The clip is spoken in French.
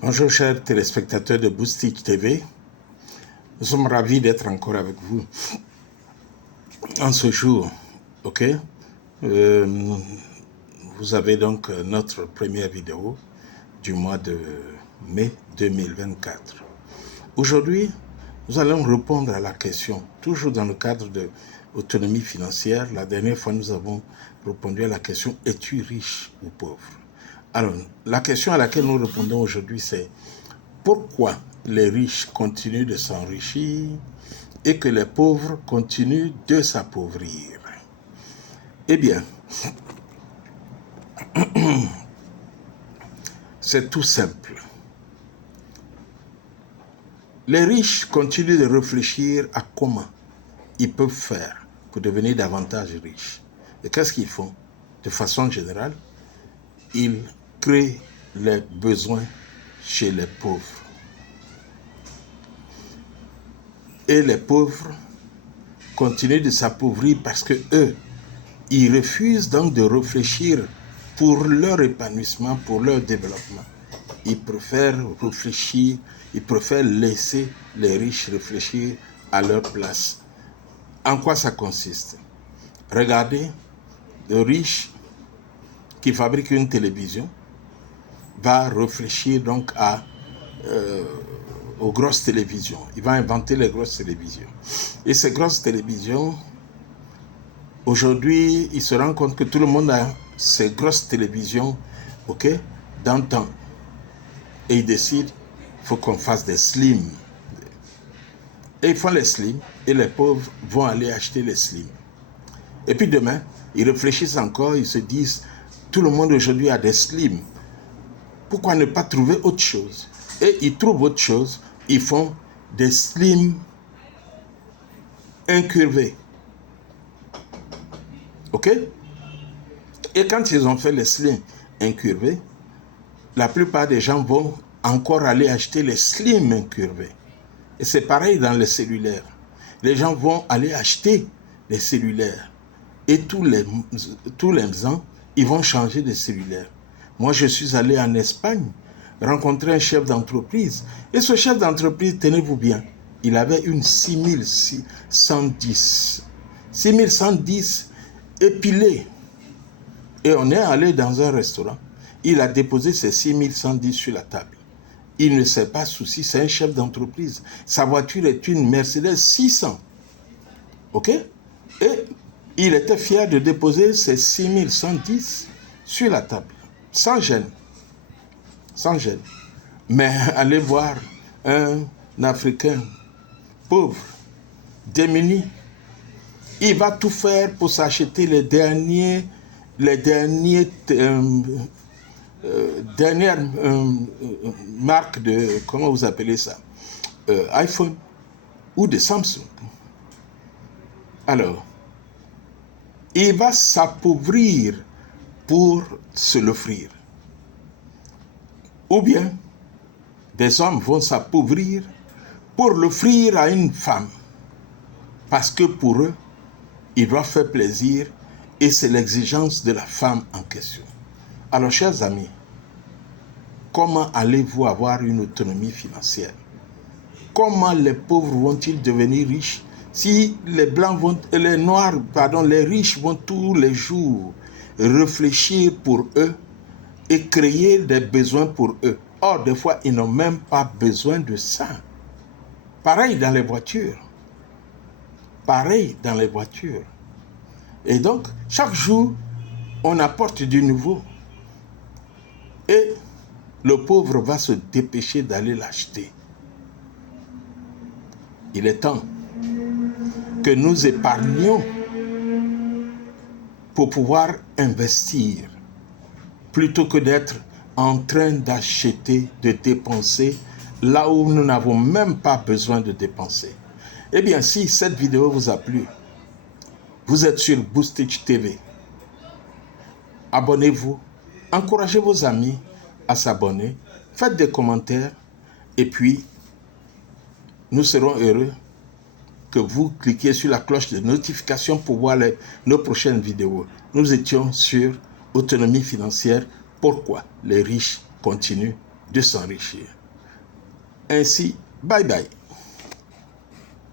Bonjour chers téléspectateurs de Boostich TV, nous sommes ravis d'être encore avec vous en ce jour, ok. Vous avez donc notre première vidéo du mois de mai 2024. Aujourd'hui, nous allons répondre à la question, toujours dans le cadre de l'autonomie financière. La dernière fois, nous avons répondu à la question « Es-tu riche ou pauvre ?» Alors, la question à laquelle nous répondons aujourd'hui, c'est pourquoi les riches continuent de s'enrichir et que les pauvres continuent de s'appauvrir? Eh bien, c'est tout simple. Les riches continuent de réfléchir à comment ils peuvent faire pour devenir davantage riches. Et qu'est-ce qu'ils font? De façon générale, ils créent les besoins chez les pauvres. Et les pauvres continuent de s'appauvrir parce que eux, ils refusent donc de réfléchir pour leur épanouissement, pour leur développement. Ils préfèrent réfléchir, ils préfèrent laisser les riches réfléchir à leur place. En quoi ça consiste? Regardez, le riche qui fabrique une télévision va réfléchir donc aux grosses télévisions. Il va inventer les grosses télévisions. Et ces grosses télévisions, aujourd'hui, il se rend compte que tout le monde a ces grosses télévisions, ok, d'antan. Et il décide, il faut qu'on fasse des slim. Et ils font les slim, et les pauvres vont aller acheter les slim. Et puis demain, ils réfléchissent encore, ils se disent, tout le monde aujourd'hui a des slim. Pourquoi ne pas trouver autre chose? Et ils trouvent autre chose, ils font des slim incurvés. Ok? Et quand ils ont fait les slim incurvés, la plupart des gens vont encore aller acheter les slim incurvés. Et c'est pareil dans les cellulaires. Les gens vont aller acheter les cellulaires. Et tous les ans, ils vont changer de cellulaire. Moi, je suis allé en Espagne rencontrer un chef d'entreprise. Et ce chef d'entreprise, tenez-vous bien, il avait une 6110. 6110 épilée. Et on est allé dans un restaurant. Il a déposé ses 6110 sur la table. Il ne s'est pas souci, c'est un chef d'entreprise. Sa voiture est une Mercedes 600. Ok? Et il était fier de déposer ses 6110 sur la table. Sans gêne. Sans gêne. Mais allez voir un Africain pauvre, démuni. Il va tout faire pour s'acheter les dernières marques de, comment vous appelez ça, iPhone ou de Samsung. Alors, il va s'appauvrir pour se l'offrir. Ou bien, des hommes vont s'appauvrir pour l'offrir à une femme. Parce que pour eux, il doit faire plaisir et c'est l'exigence de la femme en question. Alors, chers amis, comment allez-vous avoir une autonomie financière? Comment les pauvres vont-ils devenir riches si les riches vont tous les jours réfléchir pour eux et créer des besoins pour eux? Or, des fois, ils n'ont même pas besoin de ça. Pareil dans les voitures. Pareil dans les voitures. Et donc, chaque jour, on apporte du nouveau. Et le pauvre va se dépêcher d'aller l'acheter. Il est temps que nous épargnions pour pouvoir investir, plutôt que d'être en train d'acheter, de dépenser, là où nous n'avons même pas besoin de dépenser. Eh bien, si cette vidéo vous a plu, vous êtes sur Boostich TV. Abonnez-vous, encouragez vos amis à s'abonner, faites des commentaires et puis nous serons heureux que vous cliquiez sur la cloche de notification pour voir nos prochaines vidéos. Nous étions sur autonomie financière. Pourquoi les riches continuent de s'enrichir. Ainsi, bye bye.